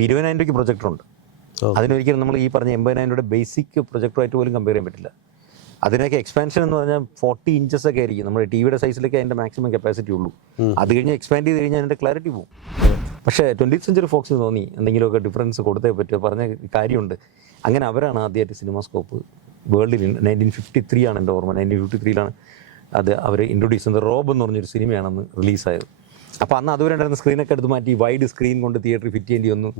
ഇപ്പോൾ 20,000 രൂപയ്ക്ക് പ്രൊജക്ടറുണ്ട്. അതിനൊരിക്കലും നമ്മൾ ഈ പറഞ്ഞ 80,000 രൂപയുടെ ബേസിക് പ്രൊജക്ടറായിട്ട് പോലും കമ്പയർ ചെയ്യാൻ പറ്റില്ല. അതിനൊക്കെ എക്സ്പാൻഷൻ എന്ന് പറഞ്ഞാൽ 40 ഇഞ്ചസ് ഒക്കെ ആയിരിക്കും. നമ്മുടെ ടിവിയുടെ സൈസിലേക്ക് അതിൻ്റെ മാക്സിമം കപ്പാസിറ്റി ഉള്ളൂ. അത് കഴിഞ്ഞ് എക്സ്പാൻഡ് ചെയ്ത് കഴിഞ്ഞാൽ അതിൻ്റെ ക്ലാരിറ്റി പോകും. പക്ഷേ 20th സെഞ്ചുറി ഫോക്സിന് തോന്നി എന്തെങ്കിലുമൊക്കെ ഡിഫറൻസ് കൊടുത്തേ പറ്റുമോ, പറഞ്ഞ കാര്യമുണ്ട്. അങ്ങനെ അവരാണ് ആദ്യമായിട്ട് സിനിമാസ്കോപ്പ് വേൾഡിൽ 1953 ആണ് എൻ്റെ ഓർമ്മ. 1953 അത് അവർ ഇൻട്രൊഡ്യൂസ് ചെയ്യുന്നത്. റോബ് എന്ന് പറഞ്ഞൊരു സിനിമയാണെന്ന് റിലീസായത്. അപ്പോൾ അന്ന് അതുവരെ ഉണ്ടായിരുന്ന സ്ക്രീനൊക്കെ എടുത്ത് മാറ്റി വൈഡ് സ്ക്രീൻ കൊണ്ട് തിയേറ്ററിൽ ഫിറ്റ് ചെയ്യേണ്ടി വന്നു.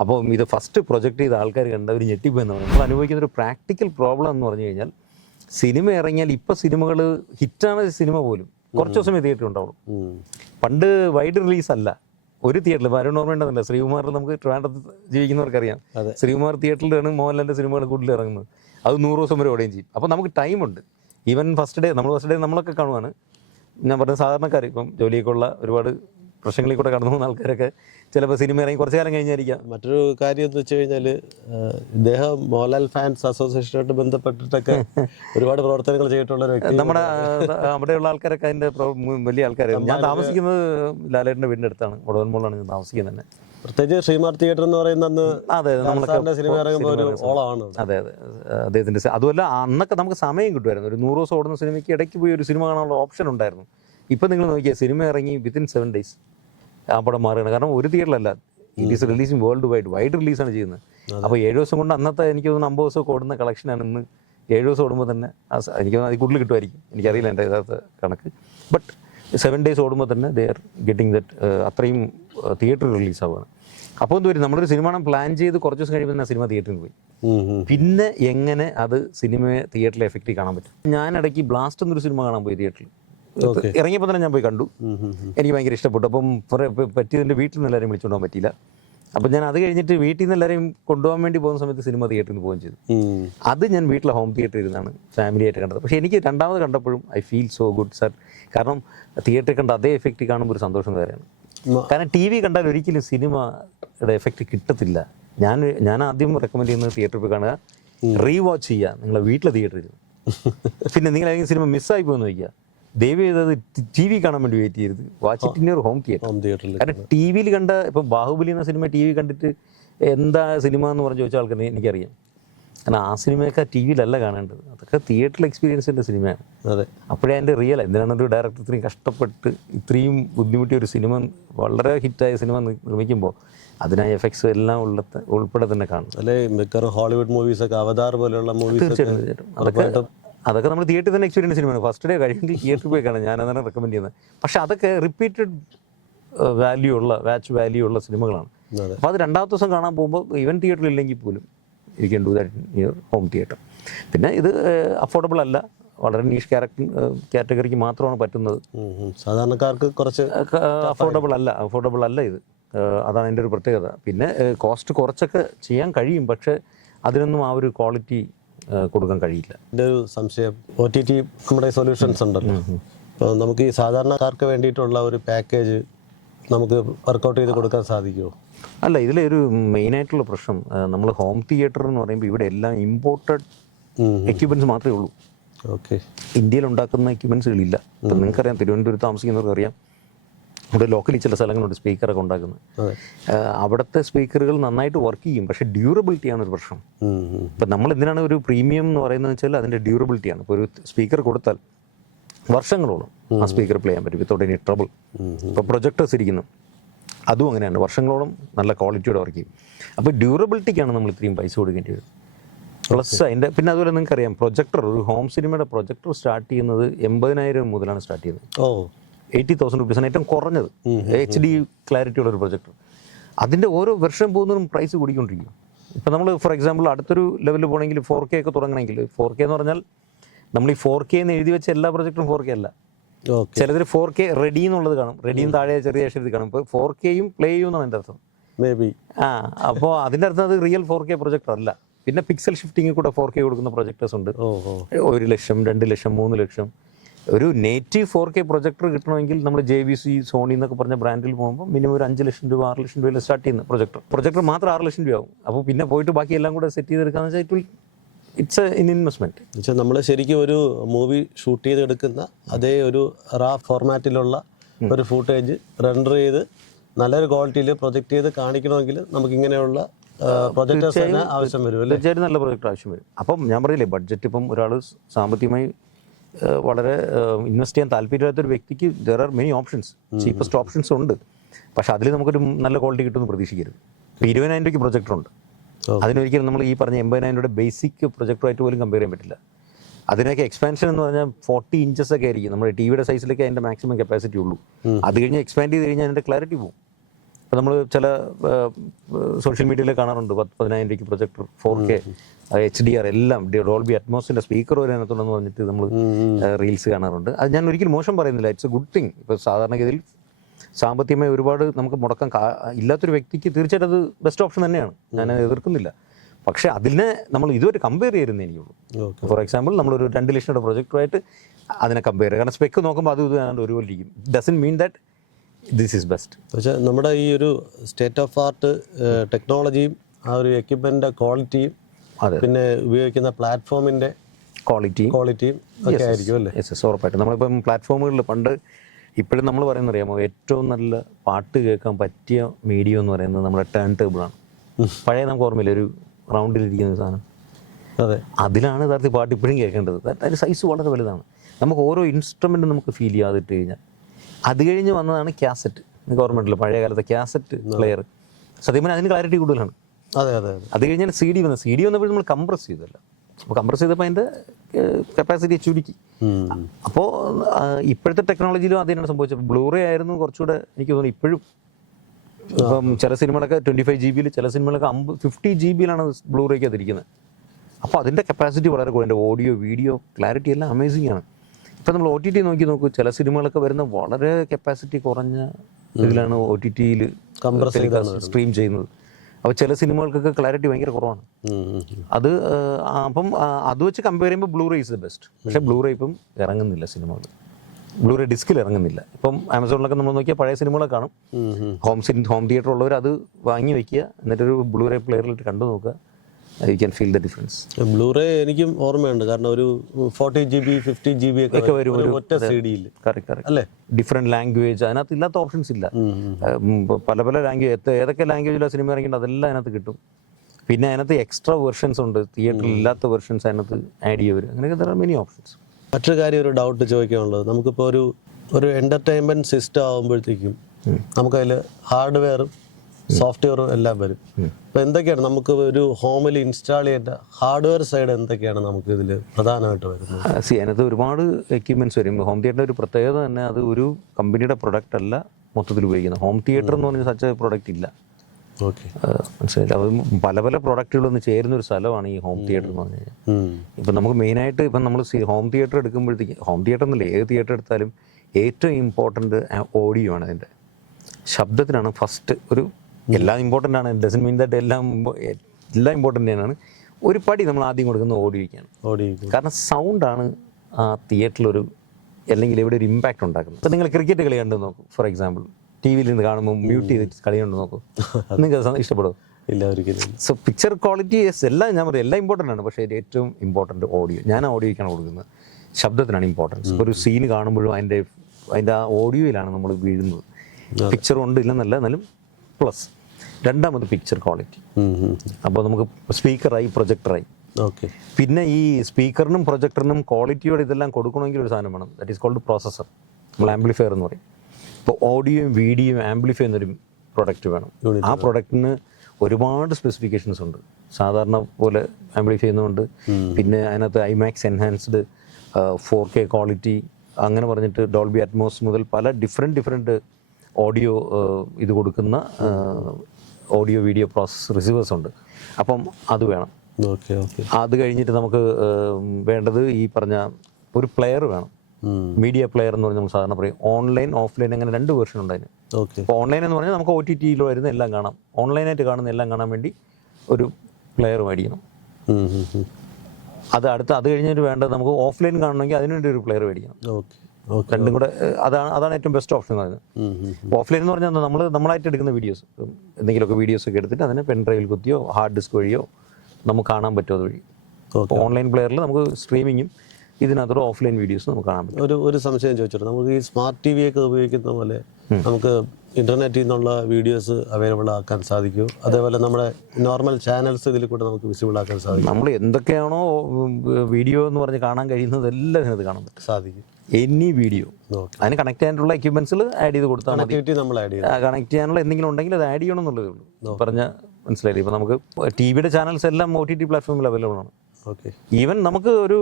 അപ്പോൾ ഇത് ഫസ്റ്റ് പ്രൊജക്റ്റ് ചെയ്ത ആൾക്കാർ കണ്ടവർ ഞെട്ടിപ്പോയെന്ന് പറഞ്ഞു. നമ്മൾ അനുഭവിക്കുന്ന ഒരു പ്രാക്ടിക്കൽ പ്രോബ്ലം എന്ന് പറഞ്ഞു കഴിഞ്ഞാൽ സിനിമ ഇറങ്ങിയാൽ ഇപ്പോൾ സിനിമകൾ ഹിറ്റാണ് സിനിമ പോലും കുറച്ച് ദിവസമേ തിയേറ്റർ ഉണ്ടാവുള്ളൂ. പണ്ട് വൈഡ് റിലീസല്ല ഒരു തിയേറ്ററിൽ. ഇപ്പോൾ അരുൺ ഓർമ്മ ഉണ്ടെന്നില്ല, ശ്രീകുമാറിൽ നമുക്ക് ട്രിവാൻഡ്രത്ത് ജീവിക്കുന്നവർക്കറിയാം. ശ്രീകുമാർ തിയേറ്ററിലാണ് മോഹൻലാലിൻ്റെ സിനിമകൾ കൂടുതൽ ഇറങ്ങുന്നത്. അത് 100 ദിവസം വരെ ഓടുകയും ചെയ്യും. അപ്പോൾ നമുക്ക് ടൈമുണ്ട്. ഈവൻ ഫസ്റ്റ് ഡേ നമ്മളൊക്കെ കാണുവാണ്. ഞാൻ പറഞ്ഞ സാധാരണക്കാർ ഇപ്പം ജോലിയൊക്കെ ഉള്ള ഒരുപാട് പ്രശ്നങ്ങളിൽ കൂടെ കടന്നു പോകുന്ന ആൾക്കാരൊക്കെ ചിലപ്പോൾ സിനിമ ഇറങ്ങി കുറച്ച് കാലം കഴിഞ്ഞായിരിക്കാം. മറ്റൊരു കാര്യം എന്ന് വെച്ച് കഴിഞ്ഞാൽ ഇദ്ദേഹം മോഹൻലാൽ ഫാൻസ് അസോസിയേഷനായിട്ട് ബന്ധപ്പെട്ടിട്ടൊക്കെ ഒരുപാട് പ്രവർത്തനങ്ങൾ ചെയ്തിട്ടുള്ള ഒരു വ്യക്തി. നമ്മുടെ അവിടെയുള്ള ആൾക്കാരൊക്കെ അതിൻ്റെ വലിയ ആൾക്കാരാണ്. ഞാൻ താമസിക്കുന്നത് ലാലേട്ടൻ്റെ വീടിൻ്റെ അടുത്താണ്, മുടവൻമോളാണ് ഞാൻ താമസിക്കുന്നത് തന്നെ. പ്രത്യേകിച്ച് ശ്രീമാർ തിയേറ്റർ എന്ന് പറയുന്ന അന്ന് അതെ നമ്മളെ സിനിമ ഇറങ്ങുമ്പോൾ ഒരു ഓളമാണ്. അതെ അദ്ദേഹത്തിൻ്റെ. അതുമല്ല അന്നൊക്കെ നമുക്ക് സമയം കിട്ടുമായിരുന്നു. ഒരു 100 ദിവസം ഓടുന്ന സിനിമയ്ക്ക് ഇടയ്ക്ക് പോയി ഒരു സിനിമ കാണാനുള്ള ഓപ്ഷൻ ഉണ്ടായിരുന്നു. ഇപ്പം നിങ്ങൾ നോക്കിയാൽ സിനിമ ഇറങ്ങി വിത്തിൻ 7 days ആ പടം മാറുകയാണ്. കാരണം ഒരു തിയേറ്ററിലല്ല, it is releasing world wide റിലീസാണ് ചെയ്യുന്നത്. അപ്പോൾ 7 ദിവസം കൊണ്ട് അന്നത്തെ എനിക്ക് തോന്നുന്നു 50 ദിവസമൊക്കെ ഓടുന്ന കളക്ഷനാണ് ഇന്ന് 7 ദിവസം ഓടുമ്പോൾ തന്നെ എനിക്ക് അതിൽ കൂടുതൽ കിട്ടുമായിരിക്കും. എനിക്കറിയില്ല എൻ്റെ യഥാർത്ഥ കണക്ക്. ബട്ട് 7 days ഓടുമ്പോൾ തന്നെ ദേ ആർ ഗെറ്റിംഗ് ദറ്റ് അത്രയും തിയേറ്ററിൽ റിലീസാവുകയാണ്. അപ്പോൾ എന്ത് വരും, നമ്മളൊരു സിനിമ പ്ലാൻ ചെയ്ത് കുറച്ച് ദിവസം കഴിയുമ്പോൾ തന്നെ സിനിമ തിയേറ്ററിൽ പോയി. പിന്നെ എങ്ങനെ അത് സിനിമയെ തിയേറ്ററിൽ എഫക്റ്റ് കാണാൻ പറ്റും? ഞാൻ ഇടയ്ക്ക് ബ്ലാസ്റ്റ് എന്നൊരു സിനിമ കാണാൻ പോയി തിയേറ്ററിൽ. ഇറങ്ങിയപ്പോൾ തന്നെ ഞാൻ പോയി കണ്ടു. എനിക്ക് ഭയങ്കര ഇഷ്ടപ്പെട്ടു. അപ്പം പറ്റിയതിൻ്റെ വീട്ടിൽ നിന്ന് എല്ലാവരെയും വിളിച്ചുകൊണ്ട് പോകാൻ പറ്റിയില്ല. അപ്പം ഞാൻ അത് കഴിഞ്ഞിട്ട് വീട്ടിൽ നിന്ന് എല്ലാവരെയും കൊണ്ടുപോകാൻ വേണ്ടി പോകുന്ന സമയത്ത് സിനിമ തിയേറ്ററിൽ നിന്ന് പോവുകയും ചെയ്തു. അത് ഞാൻ വീട്ടിലെ ഹോം തിയേറ്ററിൽ ഇരുന്നാണ് ഫാമിലിയായിട്ട് കണ്ടത്. പക്ഷേ എനിക്ക് രണ്ടാമത് കണ്ടപ്പോഴും I feel so good sir. കാരണം തിയേറ്ററിൽ കണ്ട അതേ എഫക്റ്റ് കാണുമ്പോൾ ഒരു സന്തോഷം വേറെയാണ്. കാരണം ടി വി കണ്ടാൽ ഒരിക്കലും സിനിമയുടെ എഫക്റ്റ് കിട്ടത്തില്ല. ഞാൻ ആദ്യം റെക്കമെൻഡ് ചെയ്യുന്നത് തിയേറ്ററിൽ പോയി കാണുക, റീവാച്ച് ചെയ്യുക നിങ്ങളെ വീട്ടിലെ തിയേറ്ററിൽ. പിന്നെ നിങ്ങൾ ഏതെങ്കിലും സിനിമ മിസ്സായി പോകുന്ന ചോദിക്കുക, ദയവ് ചെയ്തത് ടി വി കാണാൻ വേണ്ടി വെയിറ്റ് ചെയ്യരുത്, watch it in your home തിയേറ്ററിൽ. കാരണം ടി വിയിൽ കണ്ട ഇപ്പം ബാഹുബലി എന്ന സിനിമ ടി വി കണ്ടിട്ട് എന്താ സിനിമ എന്ന് പറഞ്ഞ് ചോദിച്ച ആൾക്കാരെ എനിക്കറിയാം. കാരണം ആ സിനിമയൊക്കെ ടി വിയിലല്ല കാണേണ്ടത്, അതൊക്കെ തിയേറ്ററിൽ എക്സ്പീരിയൻസിൻ്റെ സിനിമയാണ്. അതെ, അപ്പോഴേ അതിൻ്റെ റിയൽ എന്തിനാണ് ഒരു ഡയറക്ടർ ഇത്രയും കഷ്ടപ്പെട്ട് ഇത്രയും ബുദ്ധിമുട്ടിയ ഒരു സിനിമ, വളരെ ഹിറ്റായ സിനിമ നിർമ്മിക്കുമ്പോൾ അതിനായി എഫക്ട്സ് എല്ലാം ഉൾപ്പെടെ തന്നെ കാണും. അല്ലെ മിക്കവാറും ഹോളിവുഡ് മൂവീസൊക്കെ അവതാർ പോലെയുള്ള മൂവീസ് തീർച്ചയായിട്ടും അതൊക്കെ നമ്മൾ തിയേറ്ററിൽ തന്നെ എക്സ്പീരിയൻസ് സിനിമയാണ്. ഫസ്റ്റ് ഡേ കഴിയുമെങ്കിൽ തിയേറ്ററിൽ പോയി കാണാം, ഞാൻ അതാണ് റെക്കമെൻഡ് ചെയ്യുന്നത്. പക്ഷേ അതൊക്കെ റിപ്പീറ്റഡ് വാച്ച് വാല്യൂ ഉള്ള സിനിമകളാണ്. അപ്പോൾ അത് രണ്ടാമത്തെ ദിവസം കാണാൻ പോകുമ്പോൾ ഈവൻ തിയേറ്ററിൽ ഇല്ലെങ്കിൽ പോലും you can do that in your home theatre. പിന്നെ ഇത് അഫോർഡബിൾ അല്ല, വളരെ നീഷ് കാറ്റഗറിക്ക് മാത്രമാണ് പറ്റുന്നത്. സാധാരണക്കാർക്ക് കുറച്ച് അഫോർഡബിൾ അല്ല ഇത്. അതാണ് എൻ്റെ ഒരു പ്രത്യേകത. പിന്നെ കോസ്റ്റ് കുറച്ചൊക്കെ ചെയ്യാൻ കഴിയും, പക്ഷേ അതിനൊന്നും ആ ഒരു ക്വാളിറ്റി കൊടുക്കാൻ കഴിയില്ല. എൻ്റെ ഒരു സംശയം, OTT നമ്മുടെ സൊല്യൂഷൻസ് ഉണ്ടല്ലോ, അപ്പോൾ നമുക്ക് ഈ സാധാരണക്കാർക്ക് വേണ്ടിയിട്ടുള്ള ഒരു പാക്കേജ് നമുക്ക് വർക്കൗട്ട് ചെയ്ത് കൊടുക്കാൻ സാധിക്കുമോ? അല്ല, ഇതിലെ ഒരു മെയിനായിട്ടുള്ള പ്രശ്നം, നമ്മൾ ഹോം തിയേറ്റർ എന്ന് പറയുമ്പോൾ ഇവിടെ എല്ലാം ഇമ്പോർട്ടഡ് എക്യുപ്മെൻറ്റ്സ് മാത്രമേ ഉള്ളൂ. ഓക്കെ, ഇന്ത്യയിൽ ഉണ്ടാക്കുന്ന എക്യുപ്മെൻറ്റ്സുകളില്ല. ഇപ്പം നിങ്ങൾക്കറിയാം, തിരുവനന്തപുരത്ത് താമസിക്കുന്നവർക്ക് അറിയാം, ഇവിടെ ലോക്കലി ചില സ്ഥലങ്ങളുണ്ട് സ്പീക്കറൊക്കെ ഉണ്ടാക്കുന്നത്. അവിടുത്തെ സ്പീക്കറുകൾ നന്നായിട്ട് വർക്ക് ചെയ്യും, പക്ഷേ ഡ്യൂറബിലിറ്റിയാണ് ഒരു പ്രശ്നം. ഇപ്പം നമ്മൾ എന്തിനാണ് ഒരു പ്രീമിയം എന്ന് പറയുന്നത് വെച്ചാൽ അതിൻ്റെ ഡ്യൂറബിലിറ്റിയാണ്. ഇപ്പോൾ ഒരു സ്പീക്കർ കൊടുത്താൽ വർഷങ്ങളോളം ആ സ്പീക്കർ പ്ലേ ചെയ്യാൻ പറ്റും വിത്തൗട്ട് എനി ട്രബിൾ. ഇപ്പോൾ പ്രൊജക്ടേഴ്സ് ഇരിക്കുന്നു, അതും അങ്ങനെയാണ്, വർഷങ്ങളോളം നല്ല ക്വാളിറ്റിയോടെ വർക്ക് ചെയ്യും. അപ്പോൾ ഡ്യൂറബിലിറ്റിക്കാണ് നമ്മൾ ഇത്രയും പൈസ കൊടുക്കേണ്ടി വരും. പ്ലസ് അതിൻ്റെ പിന്നെ അതുപോലെ നിങ്ങൾക്കറിയാം, പ്രൊജക്ടർ, ഒരു ഹോം സിനിമയുടെ പ്രൊജക്ടർ സ്റ്റാർട്ട് ചെയ്യുന്നത് 80,000 മുതലാണ് സ്റ്റാർട്ട് ചെയ്യുന്നത്. 80,000 രൂപീസാണ് ഏറ്റവും കുറഞ്ഞത് HD ക്ലാരിറ്റിയുള്ള ഒരു പ്രൊജക്ടർ. അതിൻ്റെ ഓരോ വെർഷൻ പോകുന്നതിനും പ്രൈസ് കൂടിക്കൊണ്ടിരിക്കും. ഇപ്പോൾ നമ്മൾ ഫോർ എക്സാമ്പിൾ അടുത്തൊരു ലെവലിൽ പോകണമെങ്കിൽ 4K ഒക്കെ തുടങ്ങണമെങ്കിൽ, 4K എന്ന് പറഞ്ഞാൽ നമ്മൾ ഈ 4K എന്ന് എഴുതി വെച്ച എല്ലാ പ്രൊജക്ടറും 4K അല്ല. ചിലതിൽ 4K റെഡി എന്നുള്ളത് കാണും, റെഡിയും താഴെ ചെറിയ അക്ഷരത്തിൽ കാണും. ഇപ്പോൾ 4Kയും പ്ലേ ചെയ്യുമെന്നാണ് എൻ്റെ അർത്ഥം. മേ ബി അപ്പോൾ അതിൻ്റെ അർത്ഥം അത് റിയൽ 4K പ്രൊജക്ടർ അല്ല. പിന്നെ പിക്സൽ ഷിഫ്റ്റിങ്ങിൽ കൂടെ 4K കൊടുക്കുന്ന പ്രൊജക്ടേഴ്സ് ഉണ്ട്. 1 ലക്ഷം, 2 ലക്ഷം, 3 ലക്ഷം. ഒരു നേറ്റീവ് 4K പ്രൊജക്ടർ കിട്ടണമെങ്കിൽ നമ്മൾ JVC, സോണി എന്നൊക്കെ പറഞ്ഞ ബ്രാൻഡിൽ പോകുമ്പോൾ മിനിമം ഒരു 5 ലക്ഷം രൂപ, 6 ലക്ഷം രൂപയിൽ സ്റ്റാർട്ട് ചെയ്യുന്ന പ്രൊജക്ടർ മാത്രം 6 ലക്ഷം രൂപയാവും. അപ്പോൾ പിന്നെ പോയിട്ട് ബാക്കി എല്ലാം കൂടെ സെറ്റ് ചെയ്തെടുക്കാന്ന് വെച്ചാൽ ഇറ്റ്സ് എൻ ഇൻവെസ്റ്റ്മെൻറ്റ്. വെച്ചാൽ നമ്മൾ ശരിക്കും ഒരു മൂവി ഷൂട്ട് ചെയ്തെടുക്കുന്ന അതേ ഒരു റാ ഫോർമാറ്റിലുള്ള ഒരു ഫൂട്ടേജ് റെൻഡർ ചെയ്ത് നല്ലൊരു ക്വാളിറ്റിയിൽ പ്രൊജക്റ്റ് ചെയ്ത് കാണിക്കണമെങ്കിൽ നമുക്ക് ഇങ്ങനെയുള്ള പ്രൊജക്ടേഴ്സ് തന്നെ ആവശ്യം വരും അല്ലേ? തീർച്ചയായും നല്ല പ്രൊജക്ടർ ആവശ്യം വരും. അപ്പം ഞാൻ പറയില്ലേ, ബഡ്ജറ്റ് ഇപ്പം ഒരാൾ സാമ്പത്തികമായി വളരെ ഇൻവെസ്റ്റ് ചെയ്യാൻ താല്പര്യമില്ലാത്തൊരു വ്യക്തിക്ക് there are many options, cheapest options ഉണ്ട്. പക്ഷേ അതിൽ നമുക്കൊരു നല്ല ക്വാളിറ്റി കിട്ടുമെന്ന് പ്രതീക്ഷിക്കരുത്. ഇപ്പോൾ 20,000 രൂപയ്ക്ക് പ്രൊജക്ടറുണ്ട്. അതിനൊരിക്കലും നമ്മൾ ഈ പറഞ്ഞ 80,000 രൂപയുടെ ബേസിക് പ്രൊജക്ടറായിട്ട് പോലും കമ്പയർ ചെയ്യാൻ പറ്റില്ല. അതിനൊക്കെ എക്സ്പാൻഷൻ എന്ന് പറഞ്ഞാൽ 40 inches ഒക്കെ ആയിരിക്കും. നമ്മുടെ ടിവിയുടെ സൈസിലൊക്കെ അതിൻ്റെ മാക്സിമം കപ്പാസിറ്റി ഉള്ളൂ. അത് കഴിഞ്ഞ് എക്സ്പാൻഡ് ചെയ്ത് കഴിഞ്ഞാൽ അതിൻ്റെ ക്ലാരിറ്റി പോകും. അപ്പോൾ നമ്മൾ ചില സോഷ്യൽ മീഡിയയിൽ കാണാറുണ്ട് 10,000 രൂപയ്ക്ക് പ്രൊജക്ടർ 4K HDR എല്ലാം ഡോൾബി അറ്റ്മോസിൻ്റെ സ്പീക്കർ വരെ അതിനകത്തുണ്ടെന്ന് പറഞ്ഞിട്ട് നമ്മൾ റീൽസ് കാണാറുണ്ട്. അത് ഞാൻ ഒരിക്കലും മോശം പറയുന്നില്ല, ഇറ്റ്സ് എ ഗുഡ് തിങ്. ഇപ്പോൾ സാധാരണഗതിയിൽ സാമ്പത്തികമായി ഒരുപാട് നമുക്ക് മുടക്കം ഇല്ലാത്തൊരു വ്യക്തിക്ക് തീർച്ചയായിട്ടും അത് ബെസ്റ്റ് ഓപ്ഷൻ തന്നെയാണ്, ഞാൻ എതിർക്കുന്നില്ല. പക്ഷേ അതിനെ നമ്മൾ ഇതുവരെ കമ്പയർ ചെയ്തിരുന്നേ എനിക്കുള്ളൂ. ഫോർ എക്സാമ്പിൾ നമ്മളൊരു 2 ലക്ഷം രൂപ പ്രൊജക്ടറായിട്ട് അതിനെ കമ്പയർ ചെയ്യുക. കാരണം സ്പെക്ക് നോക്കുമ്പോൾ അത് ഇത് ഒരുപോലെ ഇരിക്കും. Doesn't mean that this is best. പക്ഷേ നമ്മുടെ ഈ ഒരു സ്റ്റേറ്റ് ഓഫ് ആർട്ട് ടെക്നോളജിയും ആ ഒരു എക്യുപ്മെൻ്റിൻ്റെ ക്വാളിറ്റിയും പിന്നെ ഉപയോഗിക്കുന്ന പ്ലാറ്റ്ഫോമിൻ്റെ ക്വാളിറ്റിയും ഒക്കെ ആയിരിക്കും അല്ലേ? യെസ്, ഉറപ്പായിട്ടും. നമ്മളിപ്പം പ്ലാറ്റ്ഫോമുകളിൽ പണ്ട് ഇപ്പോഴും നമ്മൾ പറയുന്നത് അറിയാമോ, ഏറ്റവും നല്ല പാട്ട് കേൾക്കാൻ പറ്റിയ മീഡിയം എന്ന് പറയുന്നത് നമ്മുടെ ടേൺ ടേബിളാണ്. പഴയ നമുക്ക് ഓർമ്മയില്ല, ഒരു റൗണ്ടിലിരിക്കുന്ന സാധനം. അതെ, അതിലാണ് യഥാർത്ഥത്തിൽ പാട്ട് ഇപ്പോഴും കേൾക്കേണ്ടത്. അതിൻ്റെ സൈസ് വളരെ വലുതാണ്. നമുക്ക് ഓരോ ഇൻസ്ട്രുമെൻറ്റും നമുക്ക് ഫീൽ ചെയ്യാതിട്ട് കഴിഞ്ഞാൽ. അത് കഴിഞ്ഞ് വന്നതാണ് കാസറ്റ്. നിങ്ങൾക്ക് ഓർമ്മയുണ്ടല്ലോ പഴയ കാലത്തെ കാസറ്റ് പ്ലെയർ. സത്യം പറഞ്ഞാൽ അതിന് ക്ലാരിറ്റി കൂടുതലാണ്. അതെ അതെ. അത് കഴിഞ്ഞാൽ സി ഡി വന്നപ്പോൾ നമ്മൾ കംപ്രസ് ചെയ്തല്ല. അപ്പോൾ കംപ്രസ് ചെയ്തപ്പോൾ അതിൻ്റെ കപ്പാസിറ്റി ചുരുക്കി. അപ്പോൾ ഇപ്പോഴത്തെ ടെക്നോളജിയിലും അതിനാണ് സംഭവിച്ചത്. ബ്ലൂറേ ആയിരുന്നു കുറച്ചുകൂടെ എനിക്ക് തോന്നുന്നു. ഇപ്പോഴും ഇപ്പം ചില സിനിമകളൊക്കെ 25 GB, ചില സിനിമകളൊക്കെ 50 GB ബ്ലൂറേക്ക് അതിരിക്കുന്നത്. അപ്പോൾ അതിൻ്റെ കപ്പാസിറ്റി വളരെ കൂടുതൽ. ഓഡിയോ വീഡിയോ ക്ലാരിറ്റി എല്ലാം അമേസിംഗ് ആണ്. ഇപ്പം നമ്മൾ OTT നോക്കൂ, ചില സിനിമകളൊക്കെ വരുന്ന വളരെ കപ്പാസിറ്റി കുറഞ്ഞ ഇതിലാണ് OTTയിൽ സ്ട്രീം ചെയ്യുന്നത്. അപ്പോൾ ചില സിനിമകൾക്കൊക്കെ ക്ലാരിറ്റി ഭയങ്കര കുറവാണ്. അത് അപ്പം അത് വെച്ച് കമ്പയർ ചെയ്യുമ്പോൾ ബ്ലൂറേ ഈസ് ദ ബെസ്റ്റ്. പക്ഷേ ബ്ലൂറേ ഇപ്പം ഇറങ്ങുന്നില്ല സിനിമകൾ. ബ്ലൂറേ ഡിസ്കിൽ ഇറങ്ങുന്നില്ല. ഇപ്പം ആമസോണിലൊക്കെ നമ്മൾ നോക്കിയാൽ പഴയ സിനിമകളൊക്കെ കാണും. ഹോം തിയേറ്റർ ഉള്ളവർ അത് വാങ്ങി വയ്ക്കുക, എന്നിട്ടൊരു ബ്ലൂറേ പ്ലെയറിലിട്ട് കണ്ടു നോക്കുക. You can feel the difference. Blue ray എനിക്കും ഓർമ്മയുണ്ട്. കാരണം ഒരു 40 GB 50 GB ഒക്കെ വരും ഒറ്റ CD-യിൽ. കറക്റ്റ് അല്ലേ? ഡിഫറെൻറ്റ് ലാംഗ്വേജ് അതിനകത്ത് ഇല്ലാത്ത ഓപ്ഷൻസ് ഇല്ല. പല ലാംഗ്വേജ്, ഏതൊക്കെ ലാംഗ്വേജിലാണ് സിനിമ ഇറങ്ങിയിട്ട് അതെല്ലാം അതിനകത്ത് കിട്ടും. പിന്നെ അതിനകത്ത് എക്സ്ട്രാ വെർഷൻസ് ഉണ്ട്, തിയേറ്ററിൽ ഇല്ലാത്ത വെർഷൻസ് അതിനകത്ത് ആഡ് ചെയ്യുവരും. അങ്ങനെയൊക്കെ there are many options. മറ്റൊരു കാര്യം, ഒരു ഡൗട്ട് ചോദിക്കാനുള്ളത്, നമുക്കിപ്പോൾ ഒരു എൻ്റർടൈൻമെൻറ്റ് സിസ്റ്റം ആകുമ്പോഴത്തേക്കും നമുക്കതിൽ ഹാർഡ്വെയറും സോഫ്റ്റ്വെയറും എല്ലാം വരും. അപ്പോൾ എന്തൊക്കെയാണ് നമുക്ക് ഒരു ഹോമിൽ ഇൻസ്റ്റാൾ ചെയ്യേണ്ട ഹാർഡ്വെയർ സൈഡ് എന്തൊക്കെയാണ് നമുക്ക് ഇതിൽ പ്രധാനമായിട്ട് വരുന്നത്? അതിനകത്ത് ഒരുപാട് എക്യുപ്മെൻറ്റ്സ് വരും. ഹോം തിയേറ്ററിൻ്റെ ഒരു പ്രത്യേകത തന്നെ അത് ഒരു കമ്പനിയുടെ പ്രൊഡക്റ്റ് അല്ല മൊത്തത്തിൽ ഉപയോഗിക്കുന്നത്. ഹോം തിയേറ്റർ എന്ന് പറഞ്ഞ സച്ച് പ്രൊഡക്റ്റ് ഇല്ല. ഓക്കെ, മനസ്സിലായില്ല. അത് പല പ്രൊഡക്റ്റുകളൊന്ന് ചേരുന്ന ഒരു സ്ഥലമാണ് ഈ ഹോം തിയേറ്റർ എന്ന് പറഞ്ഞു കഴിഞ്ഞാൽ. ഇപ്പം നമുക്ക് മെയിനായിട്ട് ഇപ്പം നമ്മൾ ഹോം തിയേറ്റർ എടുക്കുമ്പോഴത്തേക്ക്, ഹോം തിയേറ്റർ എന്നല്ല ഏത് തിയേറ്റർ എടുത്താലും ഏറ്റവും ഇമ്പോർട്ടൻ്റ് ഓഡിയോ ആണ്. അതിൻ്റെ ശബ്ദത്തിനാണ് ഫസ്റ്റ്. എല്ലാം ഇമ്പോർട്ടൻ്റ് ആണ്, ഡസൻ മീൻ ദാറ്റ് എല്ലാം ഇമ്പോർട്ടൻ്റ് തന്നെയാണ്. ഒരു പടി നമ്മൾ ആദ്യം കൊടുക്കുന്നത് ഓഡിയോയ്ക്കാണ്. കാരണം സൗണ്ടാണ് ആ തിയേറ്ററിലൊരു അല്ലെങ്കിൽ എവിടെ ഒരു ഇമ്പാക്റ്റ് ഉണ്ടാക്കുന്നത്. ഇപ്പം നിങ്ങൾ ക്രിക്കറ്റ് കളി കണ്ടു നോക്കൂ, ഫോർ എക്സാമ്പിൾ TV-യിൽ നിന്ന് കാണുമ്പോൾ മ്യൂട്ട് ചെയ്ത് കളി കണ്ടു നോക്കൂ, നിങ്ങൾക്ക് ഇഷ്ടപ്പെടുമോ? ഇല്ല, ഒരിക്കലും. സോ പിക്ചർ ക്വാളിറ്റി എല്ലാം ഞാൻ പറയും എല്ലാം ഇമ്പോർട്ടൻ്റ് ആണ്. പക്ഷേ ഏറ്റവും ഇമ്പോർട്ടൻ്റ് ഓഡിയോ. ഞാൻ ഓഡിയോയ്ക്കാണ് കൊടുക്കുന്നത്. ശബ്ദത്തിനാണ് ഇമ്പോർട്ടൻസ്. ഒരു സീൻ കാണുമ്പോഴും അതിൻ്റെ ആ ഓഡിയോയിലാണ് നമ്മൾ വീഴുന്നത്. പിക്ചർ കൊണ്ട് ഇല്ലെന്നല്ല, എന്നാലും പ്ലസ്. രണ്ടാമത് പിക്ചർ ക്വാളിറ്റി. അപ്പോൾ നമുക്ക് സ്പീക്കറായി, പ്രൊജക്ടറായി. ഓക്കെ. പിന്നെ ഈ സ്പീക്കറിനും പ്രൊജക്ടറിനും ക്വാളിറ്റിയോടെ ഇതെല്ലാം കൊടുക്കണമെങ്കിൽ ഒരു സാധനം വേണം. That is called processor. നമ്മൾ ആംപ്ലിഫയർ എന്ന് പറയും. ഇപ്പോൾ ഓഡിയോയും വീഡിയോയും ആംപ്ലിഫൈ എന്നൊരു പ്രൊഡക്റ്റ് വേണം. ആ പ്രൊഡക്റ്റിന് ഒരുപാട് സ്പെസിഫിക്കേഷൻസ് ഉണ്ട്. സാധാരണ പോലെ ആംപ്ലിഫൈ ചെയ്യുന്നതുകൊണ്ട്, പിന്നെ അതിനകത്ത് IMAX എൻഹാൻസ്ഡ് 4K ക്വാളിറ്റി അങ്ങനെ പറഞ്ഞിട്ട് ഡോൾബി അറ്റ്മോസ് മുതൽ പല ഡിഫറെൻറ്റ് ഓഡിയോ ഇത് കൊടുക്കുന്ന ഓഡിയോ വീഡിയോ പ്രോസസ് റിസീവേഴ്സ് ഉണ്ട്. അപ്പം അത് വേണം. അത് കഴിഞ്ഞിട്ട് നമുക്ക് വേണ്ടത് ഈ പറഞ്ഞ ഒരു പ്ലെയർ വേണം. മീഡിയ പ്ലെയർ എന്ന് പറഞ്ഞാൽ നമ്മൾ സാധാരണ പറയും. ഓൺലൈൻ ഓഫ്ലൈൻ അങ്ങനെ 2 വേർഷൻ ഉണ്ട് അതിന്. അപ്പോൾ ഓൺലൈൻ എന്ന് പറഞ്ഞാൽ നമുക്ക് OTT-യിൽ വരുന്ന എല്ലാം കാണാം. ഓൺലൈനായിട്ട് കാണുന്ന എല്ലാം കാണാൻ വേണ്ടി ഒരു പ്ലെയർ മേടിക്കണം. അത് കഴിഞ്ഞിട്ട് വേണ്ടത് നമുക്ക് ഓഫ്ലൈൻ കാണണമെങ്കിൽ അതിനുവേണ്ടി ഒരു പ്ലെയർ മേടിക്കണം. രണ്ടും കൂടെ അതാണ് ഏറ്റവും ബെസ്റ്റ് ഓപ്ഷൻ. അതിന് ഓഫ്ലൈൻ എന്ന് പറഞ്ഞാൽ നമ്മളായിട്ട് എടുക്കുന്ന വീഡിയോസ്, എന്തെങ്കിലുമൊക്കെ വീഡിയോസൊക്കെ എടുത്തിട്ട് അതിനെ പെൻ ഡ്രൈവിൽ കുത്തിയോ ഹാർഡ് ഡിസ്ക് വഴിയോ നമുക്ക് കാണാൻ പറ്റുമോ അതുവഴി. ഓൺലൈൻ പ്ലെയറിൽ നമുക്ക് സ്ട്രീമിങ്ങും ഇതിനകത്തൊരു ഓഫ്ലൈൻ വീഡിയോസ് നമുക്ക് കാണാൻ പറ്റും. ഒരു സംശയം ചോദിച്ചോളൂ. നമുക്ക് ഈ സ്മാർട്ട് ടി വി ഒക്കെ ഉപയോഗിക്കുന്ന പോലെ നമുക്ക് ഇന്റർനെറ്റിൽ നിന്നുള്ള വീഡിയോസ് അവൈലബിൾ ആക്കാൻ സാധിക്കും? അതേപോലെ നമ്മുടെ നോർമൽ ചാനൽസ് ഇതിൽ കൂടെ നമുക്ക് വിസിബിൾ ആക്കാൻ സാധിക്കും? നമ്മൾ എന്തൊക്കെയാണോ വീഡിയോ എന്ന് പറഞ്ഞ് കാണാൻ കഴിയുന്നത് എല്ലാം ഇതിനകത്ത് കാണാൻ പറ്റും. സാധിക്കും. എനി വീഡിയോ അതിന് കണക്ട് ചെയ്യാനുള്ള എക്യുപ്മെന്റ്സിൽ ആഡ് ചെയ്ത് കൊടുത്താൽ മതി. നമ്മൾ ആഡ് ചെയ്യും. കണക്ട് ചെയ്യാനുള്ള എന്തെങ്കിലും ഉണ്ടെങ്കിൽ അത് ആഡ് ചെയ്യണം എന്നുള്ളതേ ഉള്ളൂ. പറഞ്ഞ മനസ്സിലായില്ലേ? ഇപ്പോൾ നമുക്ക് ടിവിയുടെ ചാനൽസ് എല്ലാം OTT പ്ലാറ്റ്ഫോമിൽ അവൈലബിൾ ആണ്. ഓക്കെ. ഈവൻ നമുക്ക് ഒരു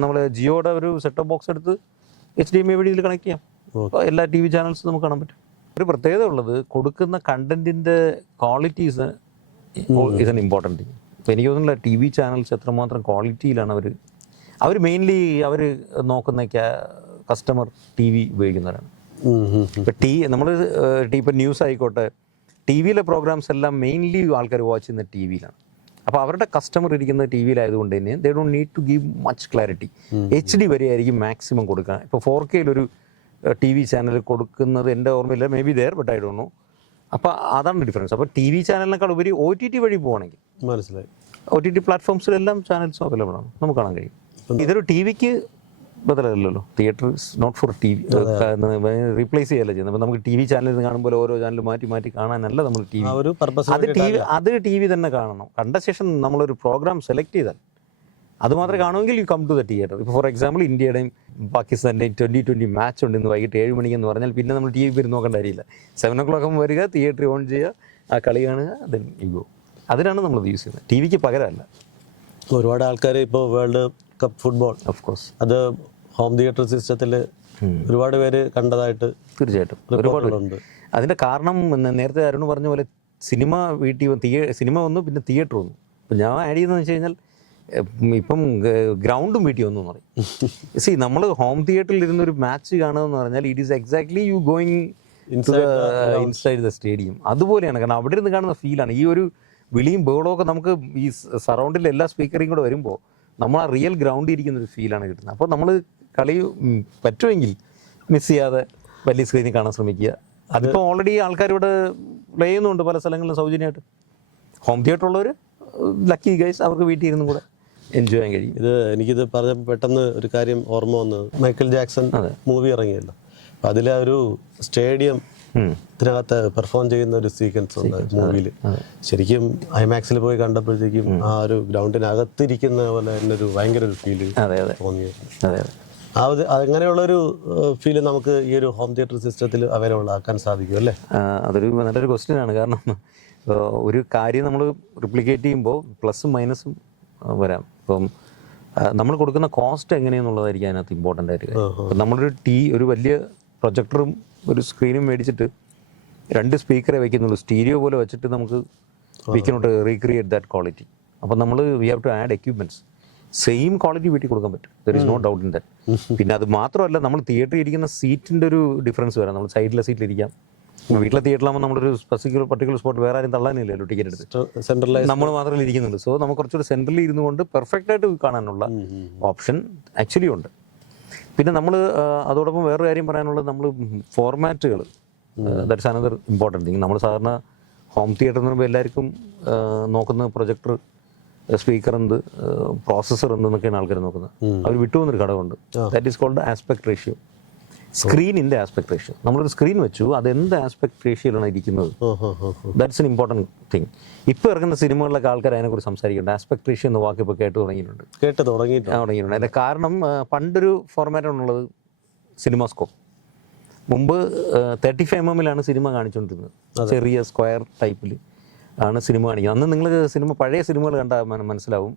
നമ്മൾ ജിയോയുടെ ഒരു സെറ്റ് ബോക്സ് എടുത്ത് HDMI വഴി ഇതിൽ കണക്ട് ചെയ്യാം. എല്ലാ TV ചാനൽസും നമുക്ക് കാണാൻ പറ്റും. ഒരു പ്രത്യേകത ഉള്ളത് കൊടുക്കുന്ന കണ്ടന്റിന്റെ quality is an important thing. അപ്പോൾ എനിക്ക് തോന്നുന്നില്ല TV ചാനൽസ് എത്രമാത്രം ക്വാളിറ്റിയിലാണ് അവർ മെയിൻലി അവർ നോക്കുന്ന കസ്റ്റമർ TV ഉപയോഗിക്കുന്നവരാണ്. ഇപ്പം നമ്മൾ ഇപ്പം ന്യൂസ് ആയിക്കോട്ടെ, TVയിലെ പ്രോഗ്രാംസ് എല്ലാം മെയിൻലി ആൾക്കാർ വാച്ച് ചെയ്യുന്ന TVയിലാണ്. അപ്പോൾ അവരുടെ കസ്റ്റമർ ഇരിക്കുന്നത് TVയിലായതുകൊണ്ട് തന്നെ they don't need to give much clarity. HD വരെ ആയിരിക്കും മാക്സിമം കൊടുക്കുക. ഇപ്പോൾ 4Kയിലൊരു TV ചാനൽ കൊടുക്കുന്നത് എൻ്റെ ഓർമ്മയില്ല, may be there, but I don't know. അപ്പോൾ അതാണ് ഡിഫറൻസ്. അപ്പോൾ TV ചാനലിനേക്കാൾ ഉപരി OTT വഴി പോകണമെങ്കിൽ മനസ്സിലായി. OTT പ്ലാറ്റ്ഫോംസിലെല്ലാം ചാനൽസും അവൈലബിൾ ആണ്, നമുക്ക് കാണാൻ കഴിയും. ഇതൊരു TVക്ക് ബദലല്ലല്ലോ. Theatre is not for TV. Replace ചെയ്യല്ല ചെയ്യുന്നത്. അപ്പോൾ നമുക്ക് TV ചാനലിൽ കാണുമ്പോൾ ഓരോ ചാനൽ മാറ്റി മാറ്റി കാണാനല്ല നമ്മൾ TV. അത് TV തന്നെ കാണണം. കണ്ട ശേഷം നമ്മളൊരു പ്രോഗ്രാം സെലക്ട് ചെയ്താൽ അത് മാത്രമേ കാണുമെങ്കിൽ you come to the theatre. ഇപ്പോൾ ഫോർ എക്സാമ്പിൾ ഇന്ത്യയുടെയും പാകിസ്ഥാൻ്റെയും 2020 മാച്ച് ഉണ്ട് ഇന്ന് വൈകിട്ട് 7 മണിക്കെന്ന് പറഞ്ഞാൽ പിന്നെ നമ്മൾ TV പേര് നോക്കേണ്ട കാര്യമില്ല. 7 o'clock വരിക, തിയേറ്റർ ഓൺ ചെയ്യുക, ആ കളി കാണുക, ദെൻ യു ഗോ. അതിനാണ് നമ്മളത് യൂസ് ചെയ്യുന്നത്. TVക്ക് പകരമല്ല. ഒരുപാട് ആൾക്കാർ ഇപ്പോൾ world cup football of course അത് ഹോം തിയേറ്റർ സിസ്റ്റത്തിൽ ഒരുപാട് പേര് കണ്ടതായിട്ട് തീർച്ചയായിട്ടും ഒരുപാടുണ്ട്. അതിൻ്റെ കാരണം നേരത്തെ അരുൺ പറഞ്ഞ പോലെ സിനിമ സിനിമ വന്നു, പിന്നെ തിയേറ്റർ വന്നു. ഇപ്പം ഞാൻ ആഡ് ചെയ്യുന്നതെന്ന് വെച്ച് കഴിഞ്ഞാൽ ഇപ്പം ഗ്രൗണ്ടും വീട്ടിൽ വന്നു എന്ന് പറയും. നമ്മൾ ഹോം തിയേറ്ററിൽ ഇരുന്നൊരു മാച്ച് കാണുക എന്ന് പറഞ്ഞാൽ it is exactly you going inside the stadium. അതുപോലെയാണ്. കാരണം അവിടെ ഇരുന്ന് കാണുന്ന ഫീലാണ്. ഈ ഒരു വിളിയും ബഹളമൊക്കെ നമുക്ക് ഈ സറൗണ്ടിൽ എല്ലാ സ്പീക്കറിയും കൂടെ വരുമ്പോൾ നമ്മൾ ആ റിയൽ ഗ്രൗണ്ടിൽ ഇരിക്കുന്നൊരു ഫീലാണ് കിട്ടുന്നത്. അപ്പോൾ നമ്മൾ കളി പറ്റുമെങ്കിൽ മിസ് ചെയ്യാതെ വലിയ സ്ക്രീനിൽ കാണാൻ ശ്രമിക്കുക. അതിപ്പോൾ ഓൾറെഡി ആൾക്കാരിവിടെ പ്ലേ ചെയ്യുന്നുണ്ട് പല സ്ഥലങ്ങളിലും സൗജന്യമായിട്ട്. ഹോം തിയേറ്റർ ഉള്ളവർ ലക്കി ഗൈസ്, അവർക്ക് വീട്ടിൽ ഇരുന്നും കൂടെ എൻജോയ് ചെയ്യാൻ കഴിയും. എനിക്കിത് പറഞ്ഞപ്പോൾ പെട്ടെന്ന് ഒരു കാര്യം ഓർമ്മ വന്നത്, മൈക്കൽ ജാക്സൺ മൂവി ഇറങ്ങിയല്ലോ, അപ്പോൾ അതിലെ ഒരു സ്റ്റേഡിയം ഇതിനകത്ത് പെർഫോം ചെയ്യുന്ന ഒരു സീക്വൻസ് ഉണ്ട് മൂവിയിൽ. ശരിക്കും ഐമാക്സിൽ പോയി കണ്ടപ്പോഴത്തേക്കും ആ ഒരു ഗ്രൗണ്ടിനകത്തിരിക്കുന്ന പോലെ തന്നെ ഒരു ഭയങ്കര ഒരു ഫീല് തോന്നിയത്. അങ്ങനെയുള്ളൊരു ഫീല് നമുക്ക് ഈ ഒരു ഹോം തിയേറ്റർ സിസ്റ്റത്തിൽ അവൈലബിൾ ആക്കാൻ സാധിക്കും അല്ലേ? അതൊരു നല്ലൊരു ക്വസ്റ്റ്യൻ ആണ്. കാരണം ഒരു കാര്യം നമ്മൾ റിപ്ലിക്കേറ്റ് ചെയ്യുമ്പോൾ പ്ലസും മൈനസും വരാം. ഇപ്പം നമ്മൾ കൊടുക്കുന്ന കോസ്റ്റ് എങ്ങനെയെന്നുള്ളതായിരിക്കും അതിനകത്ത് ഇമ്പോർട്ടൻ്റ് ആയിട്ട്. ഇപ്പം നമ്മളൊരു ഒരു വലിയ പ്രൊജക്ടറും ഒരു സ്ക്രീനും മേടിച്ചിട്ട് 2 സ്പീക്കറെ വയ്ക്കുന്നുള്ളൂ, സ്റ്റീരിയോ പോലെ വെച്ചിട്ട് നമുക്ക് we cannot recreate that quality. അപ്പം നമ്മൾ we have to add equipments. Same quality വീട്ടിൽ കൊടുക്കാൻ പറ്റും. There is no doubt in that. പിന്നെ അത് മാത്രമല്ല, നമ്മൾ തിയേറ്ററിൽ ഇരിക്കുന്ന സീറ്റിൻ്റെ ഒരു ഡിഫറൻസ് വരാം. നമ്മൾ സൈഡിലെ സീറ്റിലിരിക്കാം. വീട്ടിലെ തിയേറ്ററിലാകുമ്പോൾ നമ്മളൊരു പർട്ടിക്കുലർ സ്പോട്ട് വേറെ ആരും തള്ളാനില്ലല്ലോ ടിക്കറ്റ് എടുത്ത്, സെൻട്രലൈസ് നമ്മൾ മാത്രമേ ഇരിക്കുന്നുള്ളൂ. സോ നമുക്ക് കുറച്ചുകൂടി സെൻട്രലിൽ ഇരുന്നു കൊണ്ട് പെർഫെക്റ്റ് ആയിട്ട് കാണാനുള്ള ഓപ്ഷൻ ആക്ച്വലി ഉണ്ട്. പിന്നെ നമ്മൾ അതോടൊപ്പം വേറൊരു കാര്യം പറയാനുള്ളത്, നമ്മൾ ഫോർമാറ്റുകൾ, ദാറ്റ്സ് അനദർ ഇമ്പോർട്ടൻറ്റ് തിങ്. നമ്മൾ സാധാരണ ഹോം തിയേറ്റർ എന്ന് പറയുമ്പോൾ എല്ലാവർക്കും നോക്കുന്ന പ്രൊജക്ടർ, സ്പീക്കർ എന്ത്, പ്രോസസ്സർ എന്തെന്നൊക്കെയാണ് ആൾക്കാർ നോക്കുന്നത്. അവർ വിട്ടുപോകുന്നൊരു ഘടകമുണ്ട്. That is called aspect ratio. സ്ക്രീനിൻ്റെ ആസ്പെക്ട് റേഷ്യോ. നമ്മളൊരു സ്ക്രീൻ വെച്ചു, അതെന്ത് ആസ്പെക്ട് റേഷ്യോയിലാണ് ഇരിക്കുന്നത്, ദാറ്റ്സ് എൻ ഇമ്പോർട്ടൻറ്റ് തിങ്. ഇപ്പോൾ ഇറങ്ങുന്ന സിനിമകളിലൊക്കെ ആൾക്കാർ അതിനെക്കുറിച്ച് സംസാരിക്കുന്നുണ്ട്. ആസ്പെക്ട് റേഷ്യോ എന്ന വാക്ക് ഇപ്പോൾ കേട്ട് തുടങ്ങിയിട്ടുണ്ട്. അതിൻ്റെ കാരണം പണ്ടൊരു ഫോർമാറ്റാണുള്ളത് സിനിമാസ്കോപ്പ്. മുമ്പ് 35 mm സിനിമ കാണിച്ചുകൊണ്ടിരുന്നത്. ചെറിയ സ്ക്വയർ ടൈപ്പിൽ ആണ് സിനിമ കാണിക്കുന്നത്. അന്ന് നിങ്ങൾ പഴയ സിനിമകൾ കണ്ടാൽ മനസ്സിലാവും,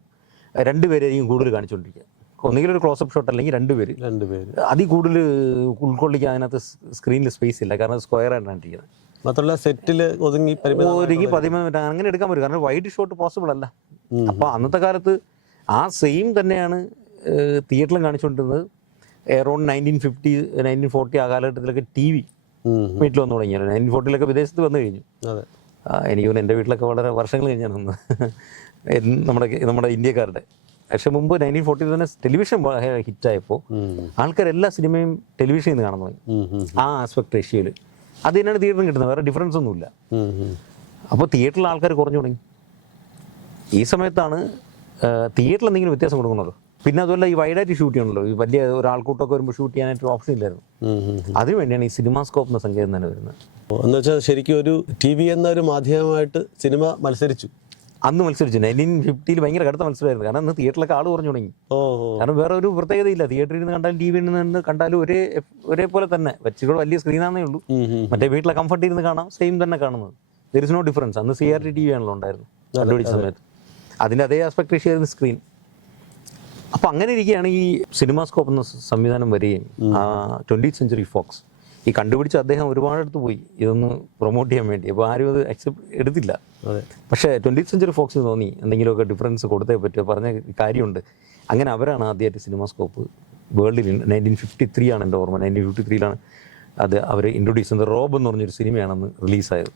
2 പേരെയും കൂടുതൽ കാണിച്ചുകൊണ്ടിരിക്കുക. ഒന്നുകിൽ ഒരു ക്ലോസപ്പ് ഷോട്ട്, അല്ലെങ്കിൽ 2 പേര്. അതിൽ കൂടുതൽ ഉൾക്കൊള്ളിക്കാൻ അതിനകത്ത് സ്ക്രീനിൽ സ്പേസ് ഇല്ല, കാരണം സ്ക്വയർ ആയിട്ടാണ് ഇരിക്കുന്നത്. മാത്രമല്ല സെറ്റിൽ ഒതുങ്ങി 13 മിനിറ്റ് അങ്ങനെ എടുക്കാൻ പറ്റും, കാരണം വൈഡ് ഷോട്ട് പോസിബിൾ അല്ല. അപ്പോൾ അന്നത്തെ കാലത്ത് ആ സെയിം തന്നെയാണ് തിയേറ്ററിലും കാണിച്ചുകൊണ്ടിരുന്നത്. എറൗണ്ട് 1940 ആ കാലഘട്ടത്തിലൊക്കെ TV വീട്ടിൽ വന്നു തുടങ്ങിയത്. 1940 വിദേശത്ത് വന്നു കഴിഞ്ഞു. എനിക്ക് തോന്നുന്നു എൻ്റെ വീട്ടിലൊക്കെ വളരെ വർഷങ്ങൾ കഴിഞ്ഞാണ് വന്നത്, നമ്മുടെ ഇന്ത്യക്കാരുടെ. പക്ഷെ മുമ്പ് 1940 തന്നെ ടെലിവിഷൻ ഹിറ്റായപ്പോൾ ആൾക്കാർ എല്ലാ സിനിമയും ടെലിവിഷനിൽ നിന്ന് കാണാൻ തുടങ്ങി. ആ ആസ്പെക്ട് റേഷ്യോയിൽ അത് തന്നെയാണ് തിയേറ്ററിൽ കിട്ടുന്നത്, വേറെ ഡിഫറൻസ് ഒന്നുമില്ല. അപ്പോൾ തിയേറ്ററിൽ ആൾക്കാർ കുറഞ്ഞു തുടങ്ങി. ഈ സമയത്താണ് തിയേറ്ററിൽ എന്തെങ്കിലും വ്യത്യാസം കൊടുക്കണമല്ലോ. പിന്നെ അതുപോലെ ഈ വൈഡായിട്ട് ഷൂട്ട് ചെയ്യണമല്ലോ, ഈ വലിയ ഒരാൾക്കൂട്ടമൊക്കെ വരുമ്പോൾ ഷൂട്ട് ചെയ്യാനായിട്ട് ഓപ്ഷൻ ഇല്ലായിരുന്നു. അതിനു വേണ്ടിയാണ് ഈ സിനിമാസ്കോപ്പ് എന്ന സങ്കേതം തന്നെ വരുന്നത്. എന്ന് വെച്ചാൽ ശരിക്കും ഒരു TV എന്ന ഒരു മാധ്യമമായിട്ട് സിനിമ മത്സരിച്ചു. അന്ന് മത്സരിച്ചു 1950 ഭയങ്കര കടുത്ത മത്സരമായിരുന്നു. കാരണം അന്ന് തിയേറ്ററിലൊക്കെ ആൾ കുറഞ്ഞു തുടങ്ങി. കാരണം വേറെ ഒരു പ്രത്യേകതയില്ല, തിയേറ്ററിൽ നിന്ന് കണ്ടാലും TV നിന്ന് കണ്ടാലും ഒരേപോലെ തന്നെ, വെച്ചുകൂടെ വലിയ സ്ക്രീനാന്നേ ഉള്ളൂ. മറ്റേ വീട്ടിലെ കംഫർട്ട് ഇരുന്ന് കാണാം, സെയിം തന്നെ കാണുന്നത്. There is no difference. അന്ന് CRT TV ആണല്ലോ ഉണ്ടായിരുന്നു കണ്ടുപിടിച്ച സമയത്ത്. അതിൻ്റെ അതേ ആസ്പെക്ട് റേഷ്യോ ആയിരുന്നു സ്ക്രീൻ. അപ്പോൾ അങ്ങനെ ഇരിക്കുകയാണ് ഈ സിനിമാസ്കോപ്പ് എന്ന സംവിധാനം വരികയും 20th സെഞ്ച്വറി ഫോക്സ് ഈ കണ്ടുപിടിച്ച അദ്ദേഹം ഒരുപാടടുത്ത് പോയി ഇതൊന്ന് പ്രൊമോട്ട് ചെയ്യാൻ വേണ്ടി. അപ്പോൾ ആരും അത് എടുത്തില്ല. പക്ഷേ 20th സെഞ്ച്വറി ഫോക്സിന് തോന്നി എന്തെങ്കിലുമൊക്കെ ഡിഫറൻസ് കൊടുത്തേ പറ്റുമോ, പറഞ്ഞ കാര്യമുണ്ട്. അങ്ങനെ അവരാണ് ആദ്യമായിട്ട് സിനിമാസ്കോപ്പ് വേൾഡിൽ 1953 ആണ് എൻ്റെ ഓർമ്മ. 1953 അത് അവർ ഇൻട്രൊഡ്യൂസ് ചെയ്യുന്നത്. റോബ് എന്ന് പറഞ്ഞൊരു സിനിമയാണെന്ന് റിലീസായത്.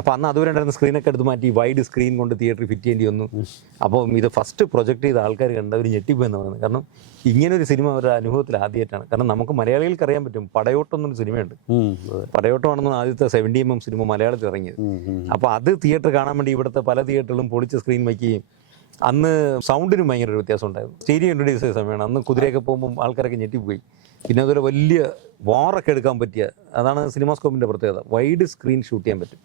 അപ്പോൾ അന്ന് അതുവരെ ഉണ്ടായിരുന്ന സ്ക്രീനൊക്കെ എടുത്ത് മാറ്റി വൈഡ് സ്ക്രീൻ കൊണ്ട് തിയേറ്ററിൽ ഫിറ്റ് ചെയ്യേണ്ടി വന്നു. അപ്പോൾ ഇത് ഫസ്റ്റ് പ്രൊജക്റ്റ് ചെയ്ത ആൾക്കാർ കണ്ടവർ ഞെട്ടിപ്പോയെന്ന് പറയുന്നത്. കാരണം ഇങ്ങനൊരു സിനിമ അവരുടെ അനുഭവത്തിൽ ആദ്യമായിട്ടാണ്. കാരണം നമുക്ക് മലയാളികൾക്ക് അറിയാൻ പറ്റും, പടയോട്ടം എന്നൊരു സിനിമയുണ്ട്. പടയോട്ടമാണെന്ന് ആദ്യത്തെ 70mm സിനിമ മലയാളത്തിൽ ഇറങ്ങിയത്. അപ്പോൾ അത് തിയേറ്റർ കാണാൻ വേണ്ടി ഇവിടുത്തെ പല തിയേറ്ററിലും പൊളിച്ച സ്ക്രീൻ വയ്ക്കുകയും അന്ന് സൗണ്ടിനും ഭയങ്കര ഒരു വ്യത്യാസം ഉണ്ടായിരുന്നു. സ്റ്റീരിയോ ഇൻട്രൊഡ്യൂസ് ചെയ്ത സമയമാണ്. അന്ന് കുതിരയൊക്കെ പോകുമ്പോൾ ആൾക്കാരൊക്കെ ഞെട്ടിപ്പോയി. പിന്നെ അതുപോലെ വലിയ വാറൊക്കെ എടുക്കാൻ പറ്റിയ, അതാണ് സിനിമാസ്കോപ്പിൻ്റെ പ്രത്യേകത, വൈഡ് സ്ക്രീൻ ഷൂട്ട് ചെയ്യാൻ പറ്റും.